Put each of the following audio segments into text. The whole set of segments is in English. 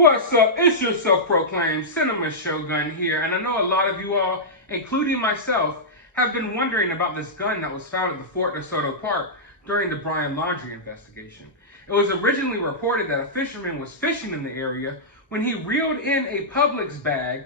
What's up? It's your self-proclaimed Cinema Shogun here, and I know a lot of you all, including myself, have been wondering about this gun that was found at the Fort de Soto Park during the Brian Laundrie investigation. It was originally reported that a fisherman was fishing in the area when he reeled in a Publix bag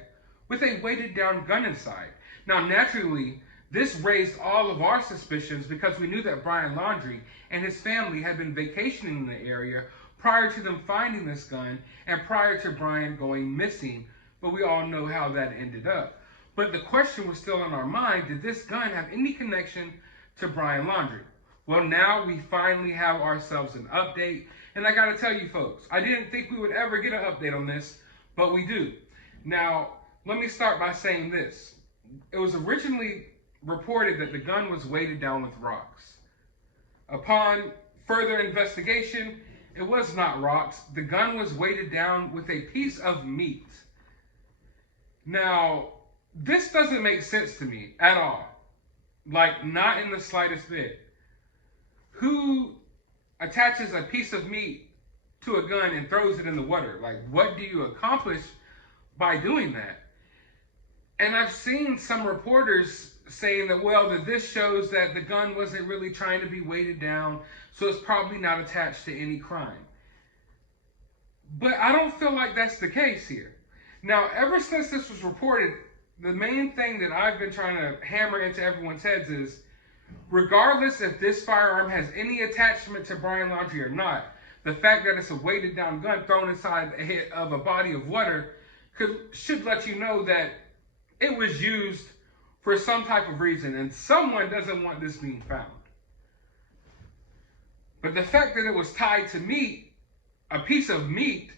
with a weighted down gun inside. Now, naturally, this raised all of our suspicions because we knew that Brian Laundrie and his family had been vacationing in the area prior to them finding this gun and prior to Brian going missing, but we all know how that ended up. But the question was still in our mind, did this gun have any connection to Brian Laundrie? Well, now we finally have ourselves an update, and I gotta tell you folks, I didn't think we would ever get an update on this, but we do. Now, let me start by saying this. It was originally reported that the gun was weighted down with rocks. Upon further investigation, it was not rocks. The gun was weighted down with a piece of meat. Now, this doesn't make sense to me at all. Like, not in the slightest bit. Who attaches a piece of meat to a gun and throws it in the water? Like, what do you accomplish by doing that? And I've seen some reporters saying that, well, that this shows that the gun wasn't really trying to be weighted down, so it's probably not attached to any crime. But I don't feel like that's the case here. Now, ever since this was reported, the main thing that I've been trying to hammer into everyone's heads is, regardless if this firearm has any attachment to Brian Laundrie or not, the fact that it's a weighted down gun thrown inside of a body of water should let you know that it was used for some type of reason, and someone doesn't want this being found. But the fact that it was tied to meat, a piece of meat,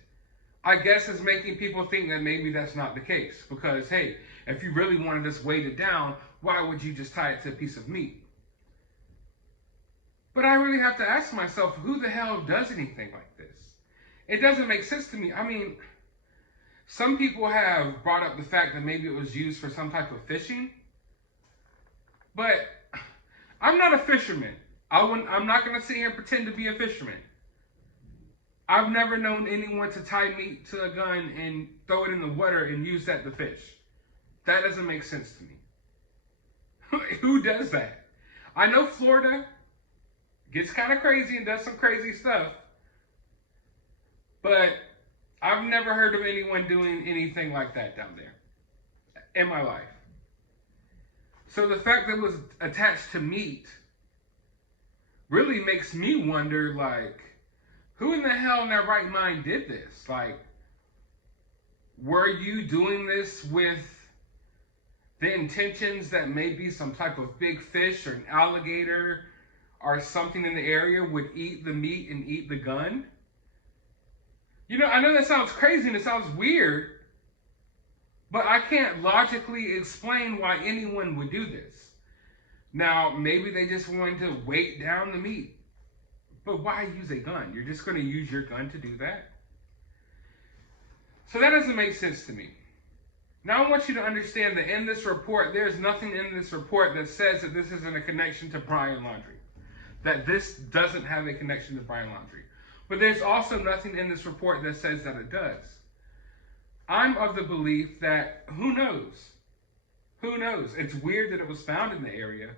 I guess is making people think that maybe that's not the case. Because, hey, if you really wanted this weighted down, why would you just tie it to a piece of meat? But I really have to ask myself, who the hell does anything like this? It doesn't make sense to me. I mean, some people have brought up the fact that maybe it was used for some type of fishing. But I'm not a fisherman. I'm not going to sit here and pretend to be a fisherman. I've never known anyone to tie meat to a gun and throw it in the water and use that to fish. That doesn't make sense to me. Who does that? I know Florida gets kind of crazy and does some crazy stuff, but I've never heard of anyone doing anything like that down there in my life. So the fact that it was attached to meat really makes me wonder, like, who in the hell in their right mind did this? Like, were you doing this with the intentions that maybe some type of big fish or an alligator or something in the area would eat the meat and eat the gun? You know, I know that sounds crazy and it sounds weird, but I can't logically explain why anyone would do this. Now, maybe they just wanted to weight down the meat. But why use a gun? You're just going to use your gun to do that? So that doesn't make sense to me. Now I want you to understand that in this report, there's nothing in this report that says that this isn't a connection to Brian Laundrie. That this doesn't have a connection to Brian Laundrie. But there's also nothing in this report that says that it does. I'm of the belief that, who knows? Who knows? It's weird that it was found in the area.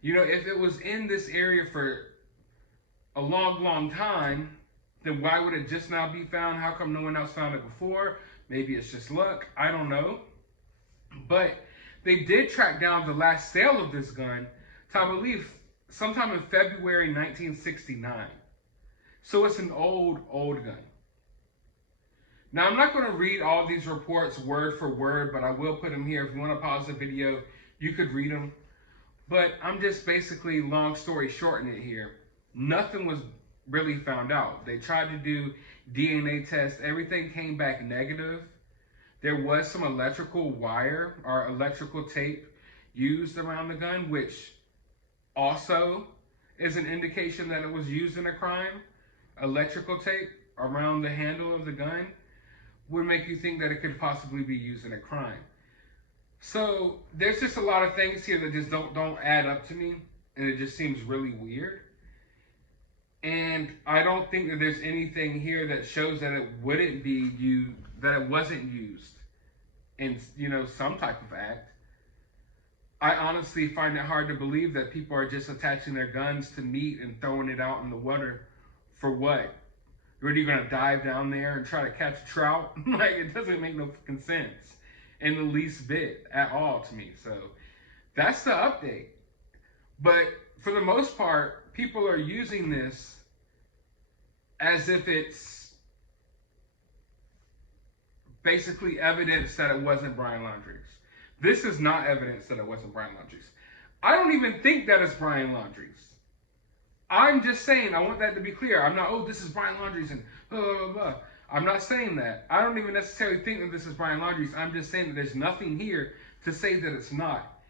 You know, if it was in this area for a long, long time, then why would it just now be found? How come no one else found it before? Maybe it's just luck. I don't know. But they did track down the last sale of this gun to, I believe, sometime in February 1969. So it's an old gun. Now, I'm not going to read all these reports word for word, but I will put them here. If you want to pause the video, you could read them. But I'm just basically, long story shortening it here. Nothing was really found out. They tried to do DNA tests. Everything came back negative. There was some electrical wire or electrical tape used around the gun, which also is an indication that it was used in a crime. Electrical tape around the handle of the gun would make you think that it could possibly be used in a crime. So there's just a lot of things here that just don't add up to me, and it just seems really weird. And I don't think that there's anything here that shows that it wouldn't be used, that it wasn't used in, some type of act. I honestly find it hard to believe that people are just attaching their guns to meat and throwing it out in the water for what? Are you going to dive down there and try to catch a trout? Like, it doesn't make no fucking sense in the least bit at all to me. So that's the update. But for the most part, people are using this as if it's basically evidence that it wasn't Brian Laundrie's. This is not evidence that it wasn't Brian Laundrie's. I don't even think that it's Brian Laundrie's. I'm just saying, I want that to be clear. I'm not, this is Brian Laundrie's and blah, blah, blah. I'm not saying that. I don't even necessarily think that this is Brian Laundrie's. I'm just saying that there's nothing here to say that it's not.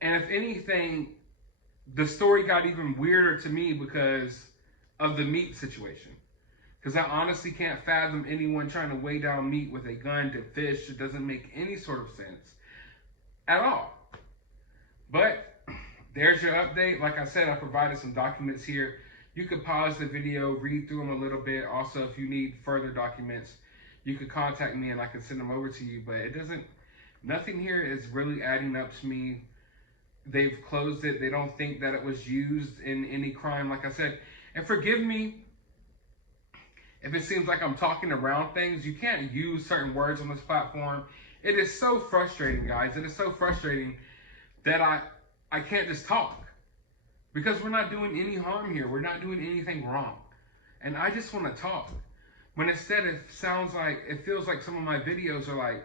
And if anything, the story got even weirder to me because of the meat situation. Because I honestly can't fathom anyone trying to weigh down meat with a gun to fish. It doesn't make any sort of sense at all. But there's your update. Like I said, I provided some documents here. You could pause the video, read through them a little bit. Also, if you need further documents, you could contact me and I can send them over to you. But nothing here is really adding up to me. They've closed it. They don't think that it was used in any crime, like I said. And forgive me if it seems like I'm talking around things. You can't use certain words on this platform. It is so frustrating, guys. It is so frustrating that I can't just talk. Because we're not doing any harm here. We're not doing anything wrong. And I just want to talk. When instead it feels like some of my videos are like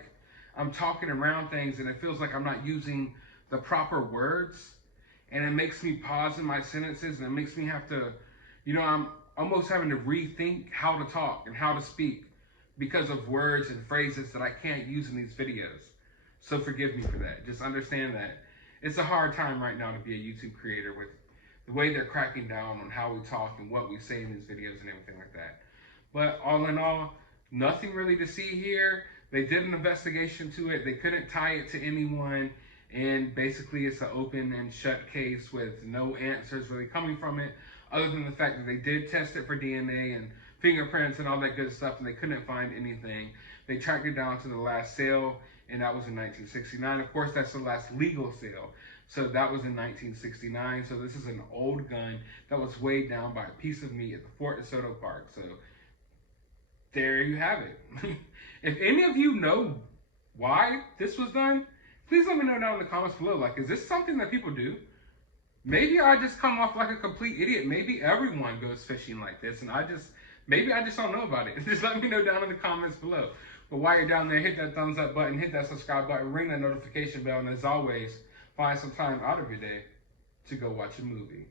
I'm talking around things and it feels like I'm not using the proper words. And it makes me pause in my sentences and it makes me have to, I'm almost having to rethink how to talk and how to speak because of words and phrases that I can't use in these videos. So forgive me for that. Just understand that it's a hard time right now to be a YouTube creator with the way they're cracking down on how we talk and what we say in these videos and everything like that. But all in all, nothing really to see here. They did an investigation to it. They couldn't tie it to anyone. And basically it's an open and shut case with no answers really coming from it, other than the fact that they did test it for DNA and fingerprints and all that good stuff, and they couldn't find anything. They tracked it down to the last sale, and that was in 1969. Of course, that's the last legal sale. So that was in 1969. So this is an old gun that was weighed down by a piece of meat at the Fort Soto Park. So there you have it. If any of you know why this was done, please let me know down in the comments below. Like, is this something that people do? Maybe I just come off like a complete idiot. Maybe everyone goes fishing like this, and maybe I just don't know about it. Just let me know down in the comments below. But while you're down there, hit that thumbs up button, hit that subscribe button, ring that notification bell, and as always, find some time out of your day to go watch a movie.